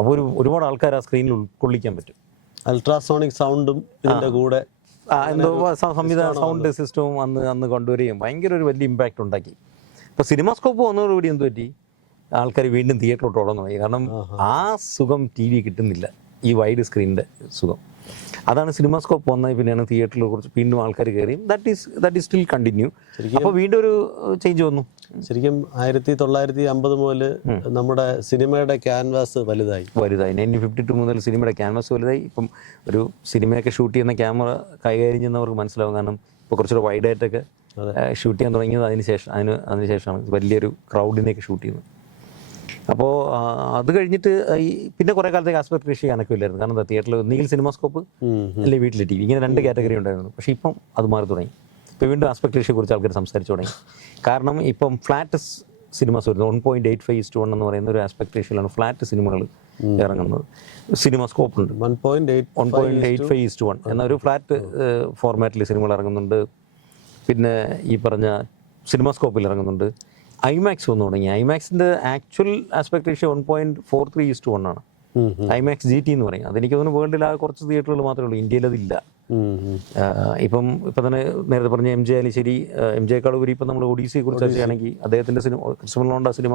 അപ്പോൾ ഒരുപാട് ആൾക്കാർ ആ സ്ക്രീനിൽ ഉൾക്കൊള്ളിക്കാൻ പറ്റും. അൾട്രാസോണിക് സൗണ്ടും ഇതിൻ്റെ കൂടെ എന്തോ സംവിധാനം, സൗണ്ട് സിസ്റ്റവും അന്ന് കൊണ്ടുവരികയും ഭയങ്കര ഒരു വലിയ ഇമ്പാക്റ്റ് ഉണ്ടാക്കി. ഇപ്പോൾ സിനിമാസ്കോപ്പ് വന്നതോടുകൂടി എന്ത് പറ്റി, ആൾക്കാർ വീണ്ടും തിയേറ്ററിലോട്ട് ഓടാൻ തുടങ്ങി. കാരണം ആ സുഖം TV കിട്ടുന്നില്ല, ഈ വൈഡ് സ്ക്രീനിൻ്റെ സുഖം. അതാണ് സിനിമാസ്കോപ്പ് വന്നത്. പിന്നെയാണ് തിയേറ്ററിൽ കുറച്ച് വീണ്ടും ആൾക്കാർ കയറിയും ദാറ്റ് ഈസ് സ്റ്റിൽ കണ്ടിന്യൂ. അപ്പോൾ വീണ്ടും ഒരു ചേഞ്ച് വന്നു. ശരിക്കും 1950 മുതൽ നമ്മുടെ സിനിമയുടെ ക്യാൻവാസ് വലുതായി. 1952 മുതൽ സിനിമയുടെ ക്യാൻവാസ് വലുതായി. ഇപ്പം ഒരു സിനിമയൊക്കെ ഷൂട്ട് ചെയ്യുന്ന ക്യാമറ കൈകാര്യം ചെയ്യുന്നവർക്ക് മനസ്സിലാവും. കാരണം ഇപ്പോൾ കുറച്ചുകൂടെ വൈഡായിട്ടൊക്കെ ഷൂട്ട് ചെയ്യാൻ തുടങ്ങിയത് അതിനുശേഷമാണ് വലിയൊരു ക്രൗഡിനെയൊക്കെ ഷൂട്ട് ചെയ്യുന്നത്. അപ്പോൾ അത് കഴിഞ്ഞിട്ട് പിന്നെ കുറേ കാലത്തേക്ക് ആസ്പെക്ട് റേഷ്യോ കണക്കില്ലായിരുന്നു. കാരണം എന്താ, തിയേറ്ററിൽ ഒന്നുകിൽ സിനിമാസ്കോപ്പ് അല്ലെങ്കിൽ വീട്ടിലെ TV, ഇങ്ങനെ 2 കാറ്റഗറി ഉണ്ടായിരുന്നു. പക്ഷേ ഇപ്പം അത് മാറി തുടങ്ങി. ഇപ്പോൾ വീണ്ടും ആസ്പെക്ട് റേഷ്യോയെ കുറിച്ച് ആൾക്കാർ സംസാരിച്ചു തുടങ്ങി. കാരണം ഇപ്പം ഫ്ലാറ്റ് സിനിമാസ് വരുന്നത് 1.85:1 എന്ന് പറയുന്ന ഒരു ആസ്പെക്ട് റേഷ്യോയിലാണ് ഫ്ലാറ്റ് സിനിമകൾ ഇറങ്ങുന്നത്. സിനിമാസ്കോപ്പ് ഉണ്ട് 1.85:1 എന്നൊരു ഫ്ലാറ്റ് ഫോർമാറ്റിൽ സിനിമകൾ ഇറങ്ങുന്നുണ്ട്. പിന്നെ ഈ പറഞ്ഞ സിനിമാസ്കോപ്പിൽ ഇറങ്ങുന്നുണ്ട്. ഐമാക്സ് വന്നു തുടങ്ങി. ഐമാക്സിൻ്റെ ആക്ച്വൽ ആസ്പെക്ട് റേഷ്യോ 1.43:1 ആണ്. ഐമാക്സ് GT എന്ന് പറയും. അതെനിക്ക് തോന്നുന്നു വേൾഡിൽ ആ കുറച്ച് തിയേറ്ററുകൾ മാത്രമേ ഉള്ളൂ, ഇന്ത്യയിൽ അതില്ല. ഇപ്പം തന്നെ നേരത്തെ പറഞ്ഞ MJ ആയാലും ശരി, MJ-യേക്കാൾ ഉപരി ഇപ്പം നമ്മൾ ഒഡീസിയെ കുറിച്ച് ചർച്ചയാണെങ്കിൽ അദ്ദേഹത്തിൻ്റെ സിനിമ ക്രിസ്റ്റഫർ നോളൻ്റെ cinema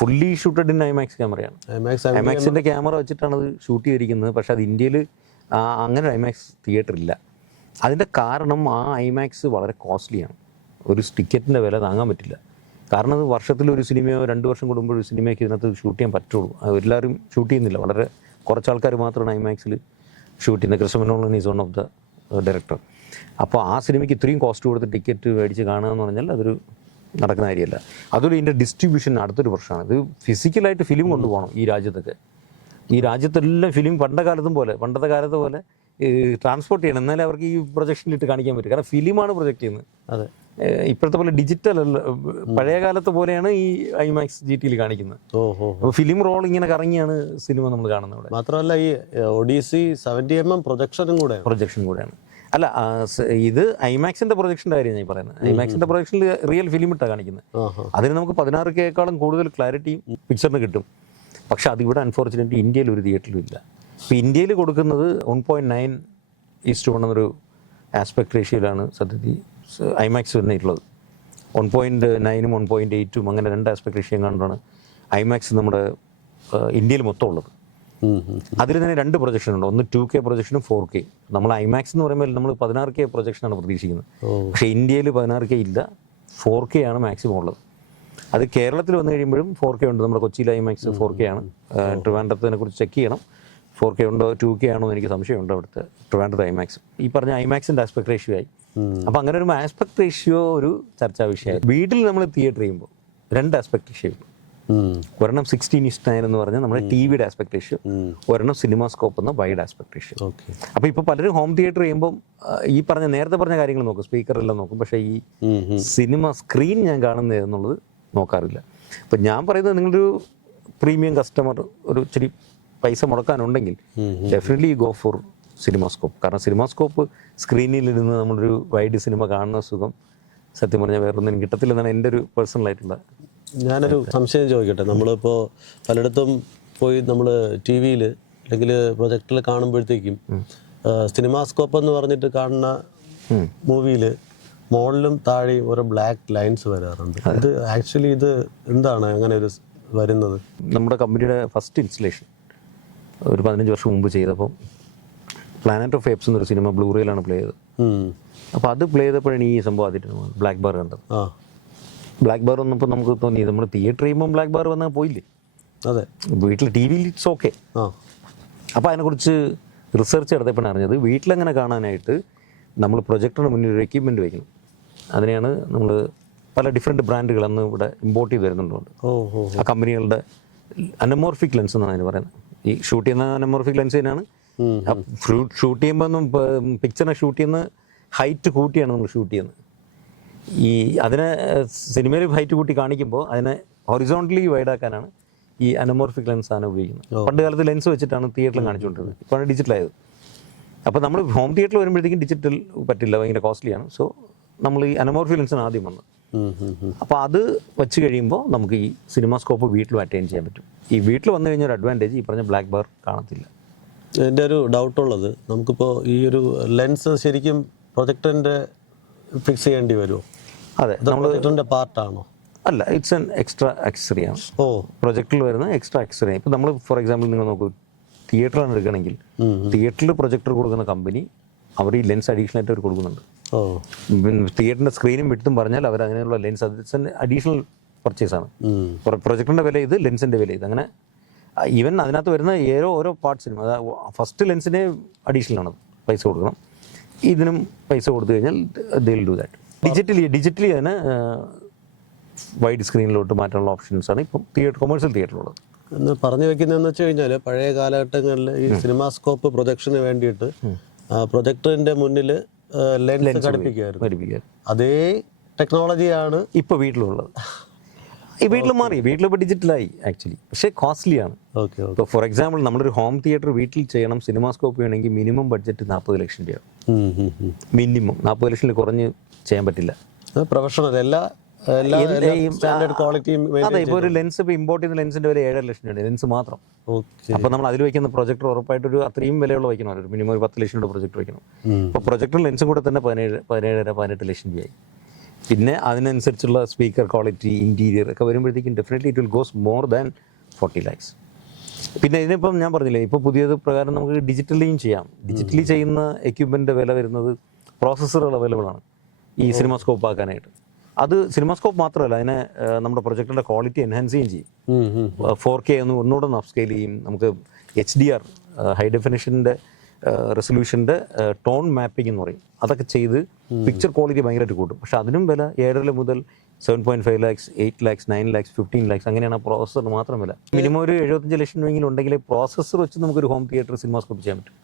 fully shooted in IMAX ക്യാമറയാണ്. ഐമാക്സിൻ്റെ ക്യാമറ വെച്ചിട്ടാണ് അത് ഷൂട്ട് ചെയ്തിരിക്കുന്നത്. പക്ഷേ അത് ഇന്ത്യയിൽ അങ്ങനെ ഐമാക്സ് തിയേറ്റർ ഇല്ല. അതിൻ്റെ കാരണം ആ ഐമാക്സ് വളരെ കോസ്റ്റ്ലിയാണ്. ഒരു ടിക്കറ്റിൻ്റെ വില താങ്ങാൻ പറ്റില്ല. കാരണം അത് വർഷത്തിലൊരു സിനിമയോ 2 വർഷം കൂടുമ്പോൾ ഒരു സിനിമയ്ക്ക് ഇതിനകത്ത് ഷൂട്ട് ചെയ്യാൻ പറ്റുള്ളൂ. എല്ലാവരും ഷൂട്ട് ചെയ്യുന്നില്ല, വളരെ കുറച്ച് ആൾക്കാർ മാത്രമാണ് ഐമാക്സിൽ ഷൂട്ട് ചെയ്യുന്നത്. Christopher Nolan is one of the director. അപ്പോൾ ആ സിനിമയ്ക്ക് ഇത്രയും കോസ്റ്റ് കൊടുത്ത് ടിക്കറ്റ് മേടിച്ച് കാണുക എന്ന് പറഞ്ഞാൽ അതൊരു നടക്കുന്ന കാര്യമല്ല. അതൊരു ഇതിൻ്റെ ഡിസ്ട്രിബ്യൂഷൻ അടുത്തൊരു പ്രശ്നമാണ്. ഇത് ഫിസിക്കലായിട്ട് ഫിലിം കൊണ്ടുപോകണം ഈ രാജ്യത്തൊക്കെ. ഈ രാജ്യത്തെല്ലാം ഫിലിം പണ്ടത്തെ കാലത്ത് പോലെ ട്രാൻസ്പോർട്ട് ചെയ്യണം, എന്നാലേ അവർക്ക് ഈ പ്രൊജക്ഷനിലിട്ട് കാണിക്കാൻ പറ്റും. കാരണം ഫിലിമാണ് പ്രൊജക്റ്റ് ചെയ്യുന്നത്. അതെ, ഇപ്പോഴത്തെ പോലെ ഡിജിറ്റൽ അല്ല, പഴയ കാലത്ത് പോലെയാണ് ഈ ഐമാക്സ് GT-യിൽ കാണിക്കുന്നത്. അപ്പോൾ ഫിലിം റോൾ ഇങ്ങനെ കറങ്ങിയാണ് സിനിമ നമ്മൾ കാണുന്നത്. ഇവിടെ മാത്രമല്ല ഈ ഒഡീസി 70mm പ്രൊജക്ഷൻ കൂടെയാണ്. അല്ല, ഇത് ഐമാക്സിന്റെ പ്രൊജക്ഷൻ്റെ കാര്യം ഞാൻ പറയുന്നത്. ഐമാക്സിന്റെ പ്രൊജക്ഷനിൽ റിയൽ ഫിലിം ഇട്ടാണ് കാണിക്കുന്നത്. അതിന് നമുക്ക് 16K-യേക്കാളും കൂടുതൽ ക്ലാരിറ്റിയും പിക്ചറിന് കിട്ടും. പക്ഷെ അതിവിടെ അൺഫോർച്ചുനേറ്റ്ലി ഇന്ത്യയിൽ ഒരു തിയേറ്ററിലും ഇല്ല. ഇപ്പോൾ ഇന്ത്യയിൽ കൊടുക്കുന്നത് 1.9:1 എന്നൊരു ആസ്പെക്ട് റേഷ്യോയിലാണ് സത്യത്തിൽ ഐമാക്സ് വന്നിട്ടുള്ളത്. 1.9ഉം 1.8ഉം അങ്ങനെ 2 ആസ്പെക്ട് റേഷ്യോ കണ്ടാണ് ഐമാക്സ് നമ്മുടെ ഇന്ത്യയിൽ മൊത്തം ഉള്ളത്. അതിൽ തന്നെ 2 പ്രൊജക്ഷൻ ഉണ്ട്. ഒന്ന് 2K പ്രൊജക്ഷനും 4K. നമ്മൾ ഐമാക്സ് എന്ന് പറയുമ്പോൾ നമ്മൾ 16K പ്രൊജക്ഷനാണ് പ്രതീക്ഷിക്കുന്നത്. പക്ഷേ ഇന്ത്യയിൽ 16K ഇല്ല, 4K ആണ് മാക്സിമം ഉള്ളത്. അത് കേരളത്തിൽ വന്നു കഴിയുമ്പോഴും 4K ഉണ്ട്. നമ്മുടെ കൊച്ചിയിലെ ഐമാക്സ് 4K ആണ്. ട്രിവാൻഡ്രത്തിനെ കുറിച്ച് ചെക്ക് ചെയ്യണം, 4K ഉണ്ടോ 2K ആണോ എന്ന് എനിക്ക് സംശയമുണ്ട്. അവിടുത്തെ ട്രിവാൻഡ്രത്തെ ഐമാക്സ് ഈ പറഞ്ഞ ഐമാക്സിൻ്റെ ആസ്പെക്ട് റേഷ്യോ ആയി. അപ്പോൾ അങ്ങനെ ഒരു ആസ്പെക്ട് റേഷ്യോ ഒരു ചർച്ചാ വിഷയമായി. വീട്ടിൽ നമ്മൾ തിയേറ്റർ ചെയ്യുമ്പോൾ 2 ആസ്പെക്ട് റേഷ്യോ ഉള്ളൂ. ഒരെണ്ണം 16:9 എന്ന് പറഞ്ഞാൽ നമ്മുടെ TV-യുടെ ആസ്പെക്ട് റേഷ്യോ, ഒരെണ്ണം സിനിമാസ്കോപ്പ് എന്ന വൈഡ് ആസ്പെക്ട് റേഷ്യോ. അപ്പോൾ ഇപ്പോൾ പലരും ഹോം തിയേറ്റർ ചെയ്യുമ്പോൾ ഈ നേരത്തെ പറഞ്ഞ കാര്യങ്ങൾ നോക്കും, സ്പീക്കറെല്ലാം നോക്കും. പക്ഷേ ഈ സിനിമ സ്ക്രീൻ ഞാൻ കാണുന്നത് എന്നുള്ളത് നോക്കാറില്ല. അപ്പം ഞാൻ പറയുന്നത്, നിങ്ങളൊരു പ്രീമിയം കസ്റ്റമർ ഒരു ഇച്ചിരി പൈസ മുടക്കാനുണ്ടെങ്കിൽ ഡെഫിനറ്റ്ലി ഗോ ഫോർ സിനിമാസ്കോപ്പ്. കാരണം സിനിമാസ്കോപ്പ് സ്ക്രീനിലിരുന്ന് നമ്മളൊരു വൈഡ് സിനിമ കാണുന്ന സുഖം സത്യം പറഞ്ഞാൽ വേറൊന്നും കിട്ടത്തില്ലെന്നാണ് എൻ്റെ ഒരു പേഴ്സണലായിട്ടുള്ള. ഞാനൊരു സംശയം ചോദിക്കട്ടെ. നമ്മളിപ്പോൾ പലയിടത്തും പോയി നമ്മൾ ടി വിയിൽ അല്ലെങ്കിൽ പ്രൊജക്റ്റിൽ കാണുമ്പോഴത്തേക്കും സിനിമാസ്കോപ്പ് എന്ന് പറഞ്ഞിട്ട് കാണുന്ന മൂവിയിൽ മുകളിലും താഴെയും ഓരോ ബ്ലാക്ക് ലൈൻസ് വരാറുണ്ട്. ഇത് ആക്ച്വലി ഇത് എന്താണ് അങ്ങനെ ഒരു വരുന്നത്? നമ്മുടെ കമ്പനിയുടെ ഫസ്റ്റ് ഇൻസ്റ്റലേഷൻ ഒരു 15 വർഷം മുമ്പ് ചെയ്തപ്പോൾ പ്ലാനറ്റ് ഓഫ് ഏപ്സ് എന്നൊരു സിനിമ ബ്ലൂറേയിലാണ് പ്ലേ ചെയ്തത്. അപ്പോൾ അത് പ്ലേ ചെയ്തപ്പോഴാണ് ഈ സംഭവം ആദ്യമായിട്ട് ബ്ലാക്ക് ബാർ കണ്ടത്. ബ്ലാക്ക് ബാർ വന്നപ്പോൾ നമുക്ക് തോന്നി നമ്മൾ തിയേറ്റർ ചെയ്യുമ്പോൾ ബ്ലാക്ക് ബാർ വന്നാൽ പോയില്ലേ. അതെ, വീട്ടിൽ ടി വിയിൽ ഇറ്റ്സ് ഓക്കെ. അപ്പോൾ അതിനെക്കുറിച്ച് റിസർച്ച് നടത്തിയപ്പോഴാണ് അറിഞ്ഞത് വീട്ടിലെങ്ങനെ കാണാനായിട്ട് നമ്മൾ പ്രൊജക്ടറിന് മുന്നിൽ ഒരു എക്യുപ്മെൻറ്റ് വയ്ക്കണം. അതിനെയാണ് നമ്മൾ പല ഡിഫറെൻറ്റ് ബ്രാൻഡുകൾ അന്ന് ഇവിടെ ഇമ്പോർട്ട് ചെയ്ത് വരുന്നുണ്ട്. ആ കമ്പനികളുടെ അനമോർഫിക് ലെൻസ് എന്നാണ് അതിന് പറയുന്നത്. ഈ ഷൂട്ട് ചെയ്യുന്ന അനമോർഫിക് ലെൻസിനാണ് ഷൂട്ട് ചെയ്യുമ്പോൾ പിക്ചറിനെ ഷൂട്ട് ചെയ്യുന്ന ഹൈറ്റ് കൂട്ടിയാണ് നമ്മൾ ഷൂട്ട് ചെയ്യുന്നത്. ഈ അതിനെ സിനിമയിൽ ഹൈറ്റ് കൂട്ടി കാണിക്കുമ്പോൾ അതിനെ ഹൊറിസോണ്ടലി വൈഡാക്കാനാണ് ഈ അനമോർഫിക് ലെൻസാണ് ഉപയോഗിക്കുന്നത്. പണ്ട് കാലത്ത് ലെൻസ് വെച്ചിട്ടാണ് തിയേറ്ററിൽ കാണിച്ചുകൊണ്ടിരുന്നത്. ഇപ്പോഴാണ് ഡിജിറ്റലായത്. അപ്പോൾ നമ്മൾ ഹോം തിയേറ്ററിൽ വരുമ്പോഴത്തേക്കും ഡിജിറ്റൽ പറ്റില്ല, ഭയങ്കര കോസ്റ്റ്ലിയാണ്. സോ നമ്മൾ ഈ അനമോർഫിക് ലെൻസാണ് ആദ്യം വന്നത്. അപ്പോൾ അത് വെച്ച് കഴിയുമ്പോൾ നമുക്ക് ഈ സിനിമാസ്കോപ്പ് വീട്ടിലും അറ്റൈൻ ചെയ്യാൻ പറ്റും. ഈ വീട്ടിൽ വന്നു കഴിഞ്ഞാൽ ഒരു അഡ്വാൻറ്റേജ് ഈ പറഞ്ഞ ബ്ലാക്ക് ബാർ കാണത്തില്ല. എൻ്റെ ഒരു ഡൗട്ടുള്ളത്, നമുക്കിപ്പോൾ ഈ ഒരു ലെൻസ് ശരിക്കും പ്രൊജക്ടറിൻ്റെ ഫിക്സ് ചെയ്യേണ്ടി വരുമോ? അതെ, പ്രൊജക്ടറിൻ്റെ പാർട്ടാണോ? അല്ല, ഇറ്റ്സ് എൻ എക്സ്ട്രാ ആക്സസറിയാണ്. പ്രൊജക്ടറിൽ വരുന്ന എക്സ്ട്രാ ആക്സസറി. ഇപ്പോൾ നമ്മൾ ഫോർ എക്സാമ്പിൾ നിങ്ങൾ നോക്കൂ, തിയേറ്ററാണ് എടുക്കുകയാണെങ്കിൽ തിയേറ്ററിൽ പ്രൊജക്ടർ കൊടുക്കുന്ന കമ്പനി അവർ ഈ ലെൻസ് അഡീഷണൽ ആയിട്ട് അവർ കൊടുക്കുന്നുണ്ട്. തിയേറ്ററിൻ്റെ സ്ക്രീനും വിട്ടും പറഞ്ഞാൽ അവർ അങ്ങനെയുള്ള ലെൻസ് അഡീഷണൽ പർച്ചേസാണ്. പ്രൊജക്ടറിൻ്റെ വില ഇത്, ലെൻസിൻ്റെ വില ഇത്. അങ്ങനെ ഈവൻ അതിനകത്ത് വരുന്ന ഓരോ പാർട്സിനും, അതായത് ഫസ്റ്റ് ലെൻസിന് അഡീഷണൽ ആണ് പൈസ കൊടുക്കണം. ഇതിനും പൈസ കൊടുത്തു കഴിഞ്ഞാൽ they will do that. Digitally അതിന് വൈഡ് സ്ക്രീനിലോട്ട് മാറ്റാനുള്ള ഓപ്ഷൻസാണ് ഇപ്പം കൊമേഴ്സ്യൽ തിയേറ്ററിലുള്ളത്. എന്ന് പറഞ്ഞു വെക്കുന്നതെന്ന് വെച്ച് കഴിഞ്ഞാൽ പഴയ കാലഘട്ടങ്ങളിൽ ഈ സിനിമാസ്കോപ്പ് പ്രൊജക്ഷന് വേണ്ടിയിട്ട് പ്രൊജക്ടറിൻ്റെ മുന്നിൽ ലെൻസ് ഘടിപ്പിക്കുമായിരുന്നു. അതേ ടെക്നോളജിയാണ് ഇപ്പോൾ വീട്ടിലുള്ളത്. ഈ വീട്ടിൽ മാറി, വീട്ടിലിപ്പോൾ ഡിജിറ്റലായി ആക്ച്വലി, പക്ഷേ കോസ്റ്റ്ലിയാണ്. ഇപ്പോൾ ഫോർ എക്സാമ്പിൾ നമ്മളൊരു ഹോം തിയേറ്റർ വീട്ടിൽ ചെയ്യണം, സിനിമാസ്കോപ്പ് ചെയ്യണമെങ്കിൽ മിനിമം ബഡ്ജറ്റ് 40 ലക്ഷം രൂപ. മിനിമം 40 ലക്ഷത്തിൽ കുറഞ്ഞ് ചെയ്യാൻ പറ്റില്ല. പ്രൊഫഷണൽ സ്റ്റാൻഡേർഡ് ക്വാളിറ്റിയും. അതെ, ഇപ്പോൾ ഒരു ലെൻസ് ഇപ്പോൾ ഇമ്പോർട്ട് ചെയ്യുന്ന ലെൻസിൻ്റെ വില 7.5 ലക്ഷം രൂപ ലെൻസ് മാത്രം. അപ്പോൾ നമ്മൾ അതിൽ വയ്ക്കുന്ന പ്രൊജക്ടർ ഉറപ്പായിട്ടൊരു അത്രയും വിലയുള്ള വയ്ക്കണം. ഒരു മിനിമം ഒരു 10 ലക്ഷം രൂപ പ്രൊജക്ടർ വയ്ക്കണം. അപ്പോൾ പ്രൊജക്ടറും ലെൻസും കൂടെ തന്നെ 17.5 ലക്ഷം രൂപയായി. പിന്നെ അതിനനുസരിച്ചുള്ള സ്പീക്കർ ക്വാളിറ്റി, ഇൻറ്റീരിയർ ഒക്കെ വരുമ്പോഴത്തേക്കും definitely it will goes more than 40 lakhs. പിന്നെ ഇതിനിപ്പം ഞാൻ പറഞ്ഞില്ലേ, ഇപ്പോൾ പുതിയത് പ്രകാരം നമുക്ക് ഡിജിറ്റലിയും ചെയ്യാം. ഡിജിറ്റലി ചെയ്യുന്ന എക്യുപ്മെൻറ്റിൻ്റെ വില വരുന്നത് പ്രോസസ്സറുകൾ അവൈലബിൾ ആണ് ഈ സിനിമാസ്കോപ്പ് ആക്കാനായിട്ട്. അത് സിനിമാസ്കോപ്പ് മാത്രമല്ല, അതിനെ നമ്മുടെ പ്രൊജക്ടറിൻ്റെ ക്വാളിറ്റി എൻഹാൻസ് ചെയ്യുകയും ചെയ്യും. 4K ഒന്നുകൂടെ ഒന്ന് അപ്സ്കെയിൽ ചെയ്യും. നമുക്ക് HDR ഹൈ ഡെഫിനിഷൻ്റെ റെസൊല്യൂഷൻ്റെ ടോൺ മാപ്പിംഗ് എന്ന് പറയും. അതൊക്കെ ചെയ്ത് പിക്ചർ ക്വാളിറ്റി ഭയങ്കരമായിട്ട് കൂട്ടും. പക്ഷെ അതിനും വില 7 മുതൽ 7.5 lakhs, 8 lakhs, 9 lakhs, 15 lakhs അങ്ങനെയാണ് ആ പ്രോസസ്സറിന് മാത്രം വില. മിനിമം ഒരു 75 ലക്ഷം രൂപയെങ്കിലും ഉണ്ടെങ്കിൽ പ്രോസസ്സർ വെച്ച് നമുക്കൊരു ഹോം തിയേറ്റർ സിനിമാസ്കോപ്പ് ചെയ്യാൻ പറ്റും.